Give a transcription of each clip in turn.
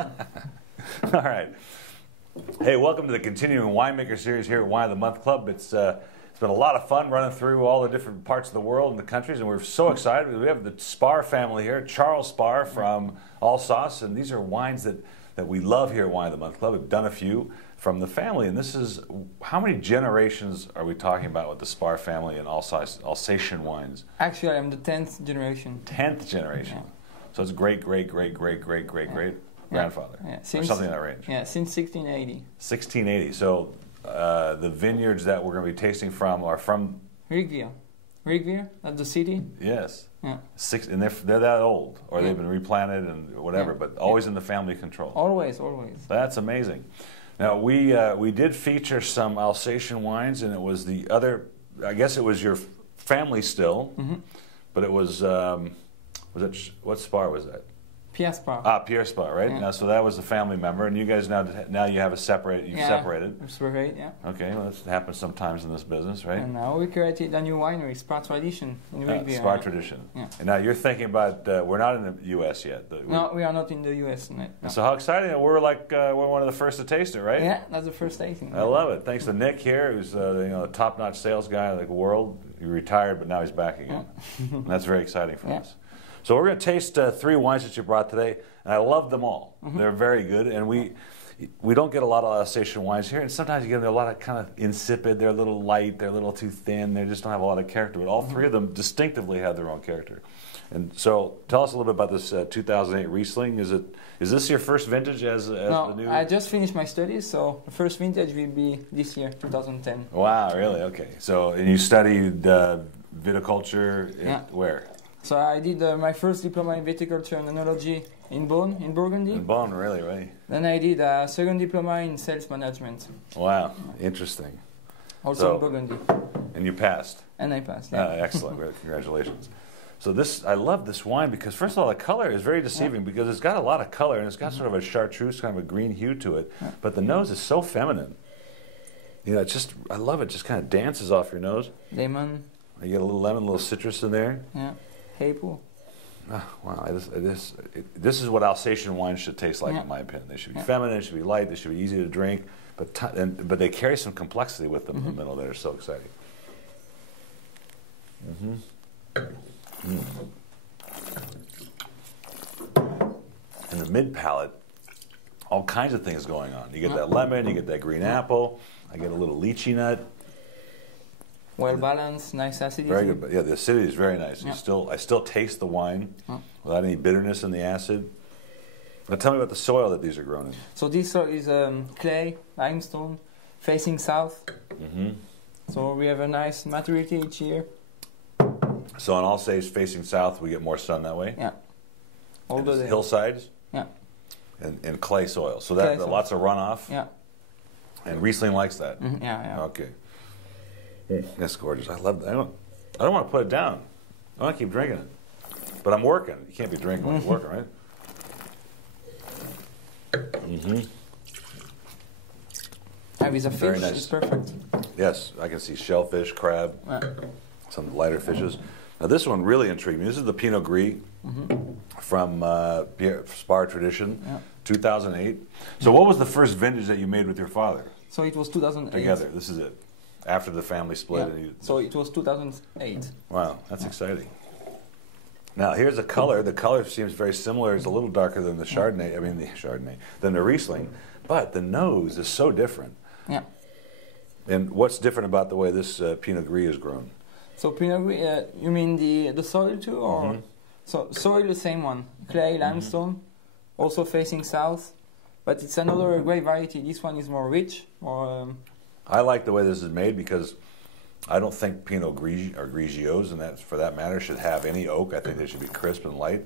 All right. Hey, welcome to the continuing winemaker series here at Wine of the Month Club. It's been a lot of fun running through all the different parts of the world and the countries, and we're so excited because we have the Spar family here, Charles Sparr from Alsace, and these are wines that we love here at Wine of the Month Club. We've done a few from the family, and this is, how many generations are we talking about with the Spar family and Alsatian wines? Actually, I'm the 10th generation. 10th generation. Yeah. So it's great grandfather, or something in that range. Yeah, since 1680. 1680. So the vineyards that we're going to be tasting from are from Riesling, that's the city. Yes. Yeah. And they're that old, or they've been replanted and whatever, but always in the family control. Always. That's amazing. Now we did feature some Alsatian wines, and it was the other. I guess it was your family still, but it was it what Spar was that? Pierre Spar. Ah, Pierre Spar, right? Yeah. Now, so that was a family member, and you guys now you have separated. Separate, yeah. Okay, well, this happens sometimes in this business, right? And now we created a new winery, Spar Tradition in Riesling. Spar Tradition. Yeah. And now you're thinking about we're not in the U.S. yet. No, we are not in the U.S. No. So how exciting! We're one of the first to taste it, right? Yeah, that's the first tasting. I love it. Thanks to Nick here, who's a top-notch sales guy in the world. He retired, but now he's back again. And that's very exciting for us. So we're going to taste 3 wines that you brought today, and I love them all. They're very good, and we don't get a lot of Alsatian wines here, and sometimes you get a lot of kind of insipid. They're a little light, they're a little too thin, they just don't have a lot of character, but all 3 of them distinctively have their own character. And so tell us a little bit about this 2008 Riesling. Is this your first vintage as the new? I just finished my studies, so the first vintage will be this year, 2010. Wow, really? Okay. So, and you studied viticulture where? So I did my first diploma in viticulture and enology in Beaune, in Burgundy. In Beaune, really, right? Then I did a second diploma in sales management. Wow, interesting. Also in Burgundy. And you passed? And I passed, yeah. Excellent, congratulations. So I love this wine because, first of all, the color is very deceiving because it's got a lot of color and it's got sort of a chartreuse, kind of a green hue to it, but the nose is so feminine. You know, I love it, just kind of dances off your nose. Lemon. You get a little lemon, a little citrus in there. Yeah. Maple. Oh, wow, this is what Alsatian wines should taste like, in my opinion. They should be feminine, they should be light, they should be easy to drink, but they carry some complexity with them in the middle that are so exciting. In the mid palate, all kinds of things going on. You get that lemon, you get that green apple, I get a little lychee nut. Well balanced, nice acidity. Very good, but yeah, the acidity is very nice. I still taste the wine without any bitterness in the acid. Now tell me about the soil that these are grown in. So this soil is clay, limestone, facing south. So we have a nice maturity each year. So in Alsace, facing south, we get more sun that way? Yeah. All the hillsides? Yeah. And clay soil. So that lots of runoff? Yeah. And Riesling likes that? Yeah. Okay. That's gorgeous. I love that. I don't want to put it down. I want to keep drinking it. But I'm working. You can't be drinking when you're working, right? With a fish, it's perfect. Yes, I can see shellfish, crab, some lighter fishes. Now this one really intrigued me. This is the Pinot Gris from Spar Tradition, 2008. So what was the first vintage that you made with your father? So it was 2008. Together, this is it. After the family split. Yeah. So it was 2008. Wow, that's exciting. Now here's the color. The color seems very similar. It's a little darker than the Chardonnay. I mean than the Riesling, but the nose is so different. Yeah. And what's different about the way this Pinot Gris is grown? So Pinot Gris, you mean the soil too, or so soil the same one, clay, limestone, also facing south, but it's another great variety. This one is more rich, more. I like the way this is made because I don't think Pinot Gris or Grigios, and that for that matter, should have any oak. I think they should be crisp and light.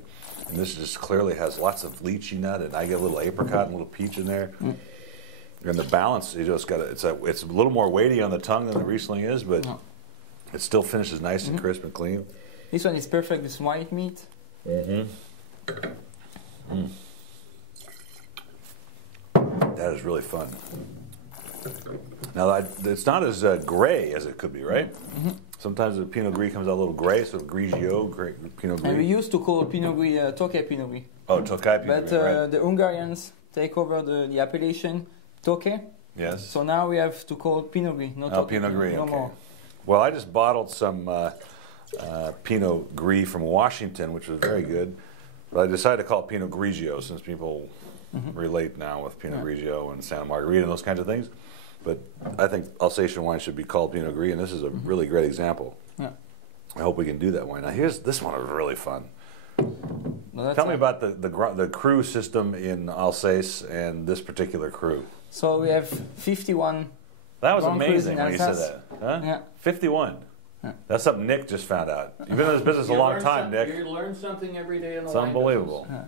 And this just clearly has lots of lychee nut, and I get a little apricot and a little peach in there. And the balance, it's a little more weighty on the tongue than the Riesling is, but it still finishes nice and crisp and clean. This one is perfect with white meat. That is really fun. Now, it's not as gray as it could be, right? Sometimes the Pinot Gris comes out a little gray, so Grigio, Pinot Gris. And we used to call Pinot Gris Tokay Pinot Gris. Oh, Tokay Pinot Gris, But the Hungarians take over the appellation Tokay. Yes. So now we have to call Pinot Gris, not Tokay. Pinot Gris, no okay. more. Well, I just bottled some Pinot Gris from Washington, which was very good. But I decided to call it Pinot Grigio since people relate now with Pinot Grigio and Santa Margherita and those kinds of things. But I think Alsatian wine should be called Pinot Gris, and this is a really great example. Yeah. I hope we can do that wine. Now, this one was really fun. No, Tell me about the Cru system in Alsace and this particular Cru. So we have 51. That was Grand Crus amazing in when you said Alsace. that. Huh? Yeah. 51. Yeah. That's something Nick just found out. You've been in this business a long time, Nick. You learn something every day in the It's wine unbelievable. Yeah.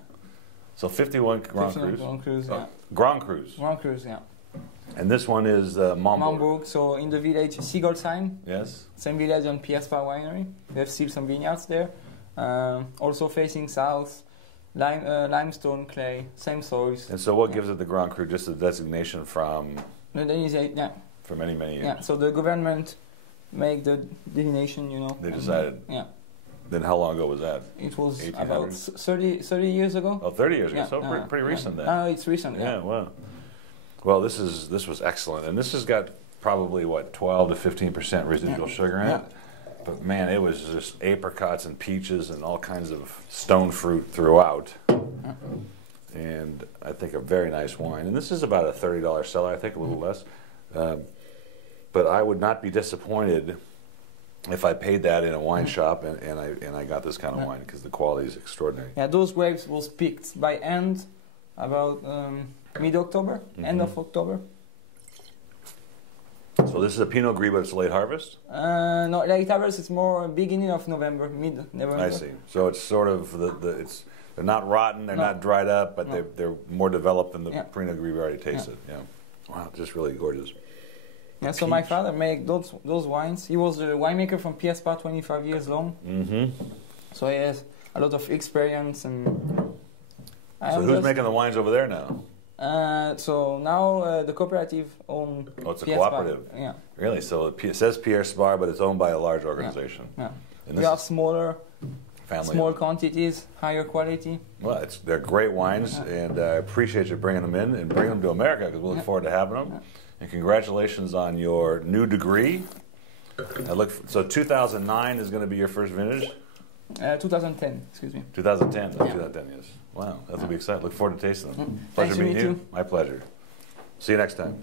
So 51 Grand Crus. Grand Crus, yeah. Grand Crus. Grand Crus, yeah. And this one is Mamburg. Mamburg, so in the village Sigolsheim, Yes. same village on Spar winery. We have still some vineyards there. Also facing south, limestone, clay, same soils. And so what gives it the Grand Cru? Just a designation from For many, many years. Yeah, so the government make the designation, you know. They decided. Yeah. Then how long ago was that? It was 1800s? about 30 years ago. Oh, 30 years ago. Yeah, So pretty recent then. No, it's recent. Yeah, wow. Well, this was excellent, and this has got probably what 12 to 15% residual sugar in it. But man, it was just apricots and peaches and all kinds of stone fruit throughout. And I think a very nice wine. And this is about a $30 seller, I think a little less. But I would not be disappointed if I paid that in a wine shop and I got this kind of wine because the quality is extraordinary. Yeah, those grapes was picked by hand about mid-October, end of October. So this is a Pinot Gris, but it's late harvest? No, late harvest it's more beginning of November, mid-November. I see. So it's sort of they're not rotten, they're not dried up, but they're more developed than the Pinot Gris we already tasted. Yeah. Wow, just really gorgeous. Yeah, so my father made those wines. He was a winemaker from Spar 25 years long. So he has a lot of experience and. So who's making the wines over there now? So now the cooperative own. Oh, it's a cooperative. Spar. Yeah. Really? So it says Pierre Spar, but it's owned by a large organization. Yeah. And We have smaller, family small quantities, higher quality. Well, they're great wines, and I appreciate you bringing them in and bringing them to America because we look forward to having them. And congratulations on your new degree. So 2009 is going to be your first vintage? 2010, excuse me. 2010, 2010, yes. Wow, that'll be exciting. Look forward to tasting them. Pleasure Nice to meeting meet you. you. My pleasure. See you next time.